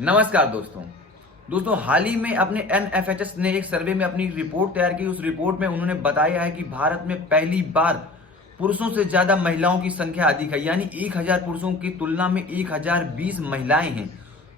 नमस्कार दोस्तों हाल ही में अपने एनएफएचएस ने एक सर्वे में अपनी रिपोर्ट तैयार की। उस रिपोर्ट में उन्होंने बताया है कि भारत में पहली बार पुरुषों से ज्यादा महिलाओं की संख्या अधिक है, यानी 1000 पुरुषों की तुलना में 1020 महिलाएं हैं।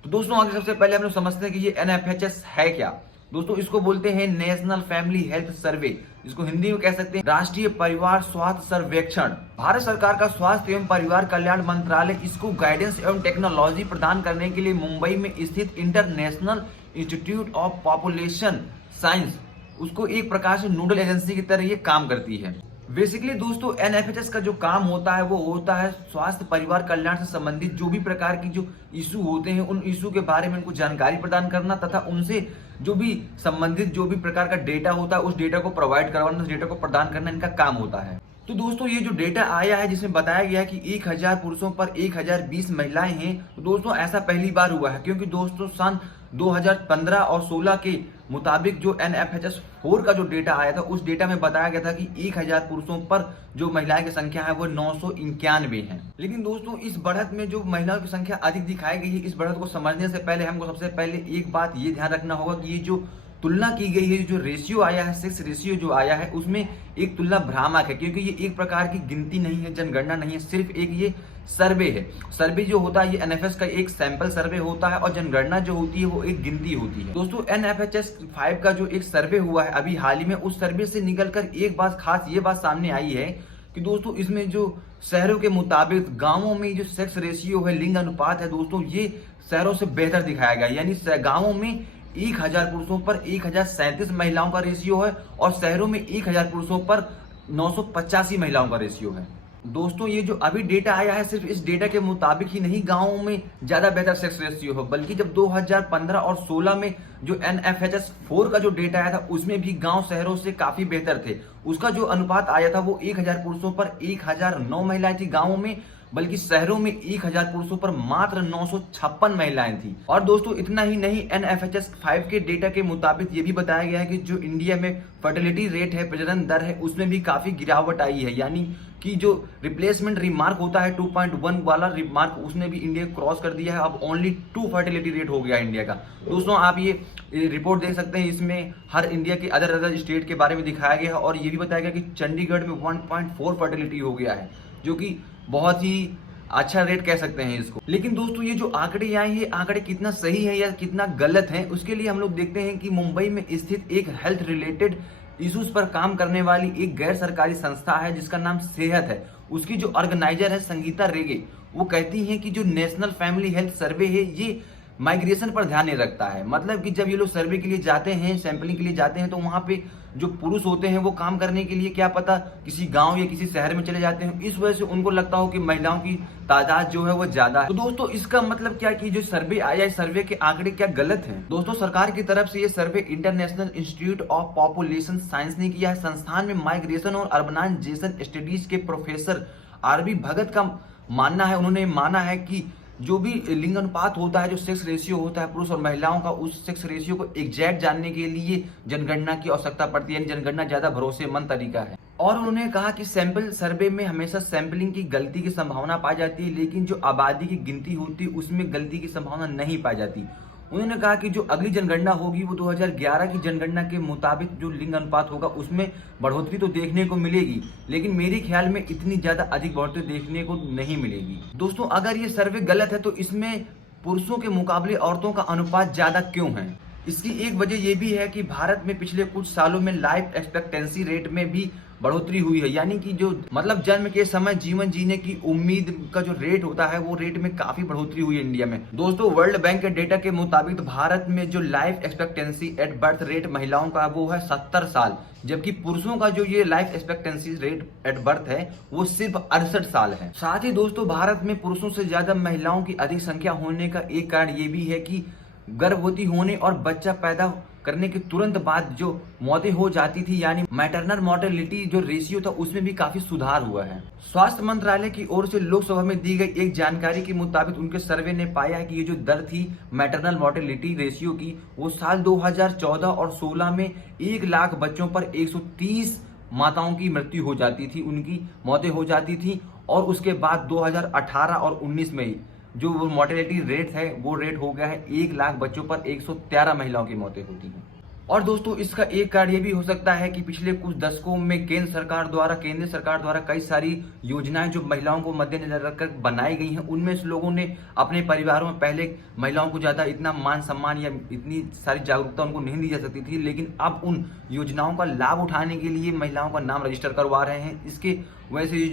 तो दोस्तों आगे सबसे पहले हम लोग समझते हैं कि ये एनएफएचएस है क्या। दोस्तों इसको बोलते हैं नेशनल फैमिली हेल्थ सर्वे, जिसको हिंदी में कह सकते हैं राष्ट्रीय परिवार स्वास्थ्य सर्वेक्षण। भारत सरकार का स्वास्थ्य एवं परिवार कल्याण मंत्रालय इसको गाइडेंस एवं टेक्नोलॉजी प्रदान करने के लिए मुंबई में स्थित international institute of population science उसको एक प्रकार से नोडल एजेंसी की तरह ये काम करती है। बेसिकली दोस्तों एनएफएचएस का जो काम होता है वो होता है स्वास्थ्य परिवार कल्याण से संबंधित जो भी प्रकार की जो इशू होते हैं उन इशू के बारे में उनको जानकारी प्रदान करना तथा उनसे जो भी संबंधित जो भी प्रकार का डेटा होता है उस डेटा को प्रोवाइड करवाना, उस डेटा को प्रदान करना इनका काम होता है। तो दोस्तों ये जो डेटा आया है जिसमें बताया गया है कि 1000 पुरुषों पर 1020 महिलाएं हैं, तो दोस्तों ऐसा पहली बार हुआ है, क्योंकि दोस्तों सन 2015 और 16 के मुताबिक जो एनएफएचएस 4 का जो डेटा आया था उस डेटा में बताया गया था कि 1000 पुरुषों पर जो महिलाएं की संख्या है वो 991 है। लेकिन दोस्तों इस बढ़त में जो महिलाओं की संख्या अधिक दिखाई गई है, इस बढ़त को समझने से पहले हमको सबसे पहले एक बात ये ध्यान रखना होगा कि ये जो तुलना की गई है, जो रेशियो आया है, सेक्स रेशियो जो आया है, उसमें एक तुलना भ्रामक है, क्योंकि ये एक प्रकार की गिनती नहीं है, जनगणना नहीं है, सिर्फ एक ये सर्वे है। सर्वे जो होता है ये एनएफएस का एक सैंपल सर्वे होता है और जनगणना जो होती है वो एक गिनती होती है। दोस्तों एनएफएचएस 5 का जो एक सर्वे हुआ है अभी हाल ही में, उस सर्वे से निकलकर एक बात खास ये बात सामने आई है कि दोस्तों इसमें जो शहरों के मुताबिक गांवों में जो सेक्स रेशियो है, लिंग अनुपात है, दोस्तों ये शहरों से बेहतर दिखाया गया, यानी गांवों में 1000 पुरुषों पर 1037 महिलाओं का रेशियो है और शहरों में 1000 पुरुषों पर 985 महिलाओं का रेशियो है। दोस्तों ये जो अभी डेटा आया है सिर्फ इस डेटा के मुताबिक ही नहीं गांवों में ज्यादा बेहतर सेक्स रेशियो है, बल्कि जब 2015 और 16 में जो एनएफएचएस 4 का जो डेटा आया था उसमें भी गांव शहरों से काफी बेहतर थे। उसका जो अनुपात आया था वो 1000 पुरुषों पर 1009 महिलाएं थी गांवों में, बल्कि शहरों में 1000 पुरुषों पर मात्र 956 महिलाएं थी। और दोस्तों इतना ही नहीं, एनएफएचएस 5 के डेटा के मुताबिक ये भी बताया गया है कि जो इंडिया में फर्टिलिटी रेट है, प्रजनन दर है, उसमें भी काफी गिरावट आई है, यानी कि जो रिप्लेसमेंट रिमार्क होता है 2.1 वाला रिमार्क उसने भी इंडिया क्रॉस कर दिया है। अब ओनली 2 फर्टिलिटी रेट हो गया इंडिया का। दोस्तों आप ये रिपोर्ट देख सकते हैं, इसमें हर इंडिया के अदर स्टेट के बारे में दिखाया गया है और ये भी बताया गया कि चंडीगढ़ में 1.4 फर्टिलिटी हो गया है, जो कि बहुत ही अच्छा रेट कह सकते हैं इसको। लेकिन दोस्तों ये जो आंकड़े आए ये आंकड़े कितना सही है या कितना गलत है, उसके लिए हम लोग देखते हैं कि मुंबई में स्थित एक हेल्थ रिलेटेड इश्यूज पर काम करने वाली एक गैर सरकारी संस्था है जिसका नाम सेहत है। उसकी जो ऑर्गेनाइजर है संगीता रेगे, वो कहती हैं कि जो नेशनल फैमिली हेल्थ सर्वे है ये माइग्रेशन पर ध्यान नहीं रखता है। मतलब कि जब ये लोग सर्वे के लिए जाते हैं, सैंपलिंग के लिए जाते हैं, तो वहां पे जो पुरुष होते हैं वो काम करने के लिए क्या पता किसी गांव या किसी शहर में चले जाते हैं, इस वजह से उनको लगता हो कि महिलाओं की तादाद जो है वो ज्यादा है। तो दोस्तों इसका मतलब क्या कि जो सर्वे आया है, सर्वे के आंकड़े क्या गलत हैं? दोस्तों सरकार की तरफ से ये survey international institute of population science ने किया है। संस्थान में माइग्रेशन और अर्बनाइजेशन स्टडीज के प्रोफेसर आरबी भगत का मानना है, उन्होंने माना है कि जो भी लिंग अनुपात होता है, जो सेक्स रेशियो होता है पुरुष और महिलाओं का, उस सेक्स रेशियो को एग्जैक्ट जानने के लिए जनगणना की आवश्यकता पड़ती है, जनगणना ज्यादा भरोसेमंद तरीका है। और उन्होंने कहा कि सैंपल सर्वे में हमेशा सैंपलिंग की गलती की संभावना पाई जाती है, लेकिन जो आबादी की गिनती होती है उसमें गलती की संभावना नहीं पाई जाती। उन्होंने कहा कि जो अगली जनगणना होगी वो 2011 की जनगणना के मुताबिक जो लिंग अनुपात होगा उसमें बढ़ोतरी तो देखने को मिलेगी, लेकिन मेरे ख्याल में इतनी ज्यादा अधिक बढ़ोतरी देखने को नहीं मिलेगी। दोस्तों अगर ये सर्वे गलत है तो इसमें पुरुषों के मुकाबले औरतों का अनुपात ज्यादा क्यों है? इसकी एक वजह यह भी है कि भारत में पिछले कुछ सालों में लाइफ एक्सपेक्टेंसी रेट में भी बढ़ोतरी हुई है, यानी कि जो मतलब जन्म के समय जीवन जीने की उम्मीद का जो रेट होता है वो रेट में काफी बढ़ोतरी हुई है इंडिया में। दोस्तों वर्ल्ड बैंक के डेटा के मुताबिक भारत में जो life expectancy at birth rate महिलाओं का वो है 70 साल, जबकि पुरुषों का जो ये life expectancy rate at birth है वो सिर्फ 68 साल है। साथ ही दोस्तों भारत में पुरुषों से ज्यादा महिलाओं की अधिक संख्या होने का एक कारण ये भी है कि गर्भवती होने और बच्चा पैदा करने के तुरंत बाद जो मौतें हो जाती थी, यानी मैटरनल मॉर्टेलिटी जो रेशियो था उसमें भी काफी सुधार हुआ है। स्वास्थ्य मंत्रालय की ओर से लोकसभा में दी गई एक जानकारी के मुताबिक उनके सर्वे ने पाया है कि ये जो दर थी मैटरनल मॉर्टेलिटी रेशियो की, वो साल 2014 और 16 में 1 लाख बच्चों पर 130 माताओं की मृत्यु हो जाती थी, उनकी मौतें हो जाती थी। और उसके बाद 2018 और 19 में जो वो मोर्टेलिटी रेट है वो रेट हो गया है 1 लाख बच्चों पर 113 महिलाओं की मौतें होती हैं। और दोस्तों इसका एक कारण ये भी हो सकता है कि पिछले कुछ दशकों में केंद्र सरकार द्वारा कई सारी योजनाएं जो महिलाओं को मद्देनजर रखकर बनाई गई हैं, उनमें से लोगों ने अपने परिवारों में पहले महिलाओं को ज्यादा इतना मान सम्मान या इतनी सारी जागरूकता उनको नहीं दी जा सकती थी, लेकिन अब उन योजनाओं का लाभ उठाने के लिए महिलाओं का नाम रजिस्टर करवा रहे हैं। इसके वजह से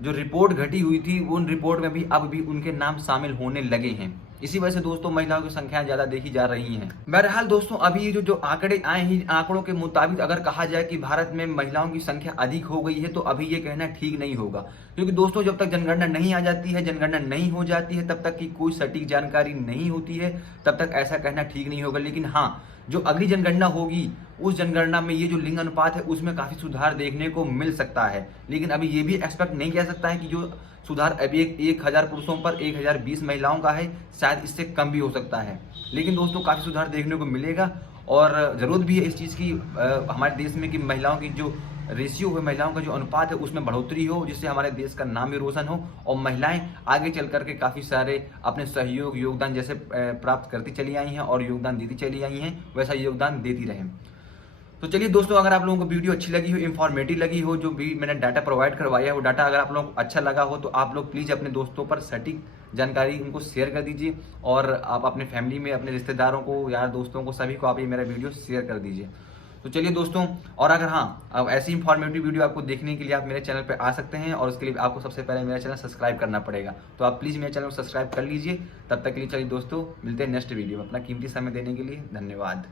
जो रिपोर्ट घटी हुई थी उन रिपोर्ट में भी अब भी उनके नाम शामिल होने लगे हैं। इसी वजह से दोस्तों महिलाओं की संख्या ज्यादा देखी जा रही हैं। बहरहाल दोस्तों अभी जो आंकड़े आए हैं, आंकड़ों के मुताबिक अगर कहा जाए कि भारत में महिलाओं की संख्या अधिक हो गई है तो अभी ये कहना ठीक नहीं होगा, क्योंकि दोस्तों जब तक जनगणना नहीं आ जाती है, जनगणना नहीं हो जाती है, तब तक की कोई सटीक जानकारी नहीं होती है, तब तक ऐसा कहना ठीक नहीं होगा। लेकिन हाँ, जो अगली जनगणना होगी उस जनगणना में ये जो लिंग अनुपात है उसमें काफी सुधार देखने को मिल सकता है। लेकिन अभी ये भी एक्सपेक्ट नहीं किया सकता है कि जो सुधार अभी 1000 पुरुषों पर 1020 महिलाओं का है, शायद इससे कम भी हो सकता है। लेकिन दोस्तों काफी सुधार देखने को मिलेगा और जरूरत भी है इस चीज की हमारे देश में कि महिलाओं की जो रेशियो है, महिलाओं का जो अनुपात है उसमें बढ़ोतरी हो, जिससे हमारे देश का नाम भी रोशन हो और महिलाएं आगे चल करके काफी सारे अपने सहयोग योगदान जैसे प्राप्त करती चली आई हैं और योगदान देती चली आई हैं, वैसा योगदान देती रहें। तो चलिए दोस्तों, अगर आप लोगों को वीडियो अच्छी लगी हो, इंफॉर्मेटिव लगी हो, जो भी मैंने डाटा प्रोवाइड करवाया है वो डाटा अगर आप लोगों को अच्छा लगा हो तो आप लोग प्लीज अपने दोस्तों पर सटीक जानकारी उनको शेयर कर दीजिए और आप अपने फैमिली में अपने रिश्तेदारों को, यार दोस्तों को, सभी को आप ये मेरा वीडियो शेयर कर दीजिए। तो चलिए दोस्तों, और अगर हाँ अब ऐसी इंफॉर्मेटिव वीडियो आपको देखने के लिए आप मेरे चैनल पे आ सकते हैं और उसके लिए आपको सबसे पहले मेरा चैनल सब्सक्राइब करना पड़ेगा। तो आप प्लीज मेरे चैनल को सब्सक्राइब कर लीजिए। तब तक के लिए चलिए दोस्तों, मिलते हैं नेक्स्ट वीडियो में। अपना कीमती समय देने के लिए धन्यवाद।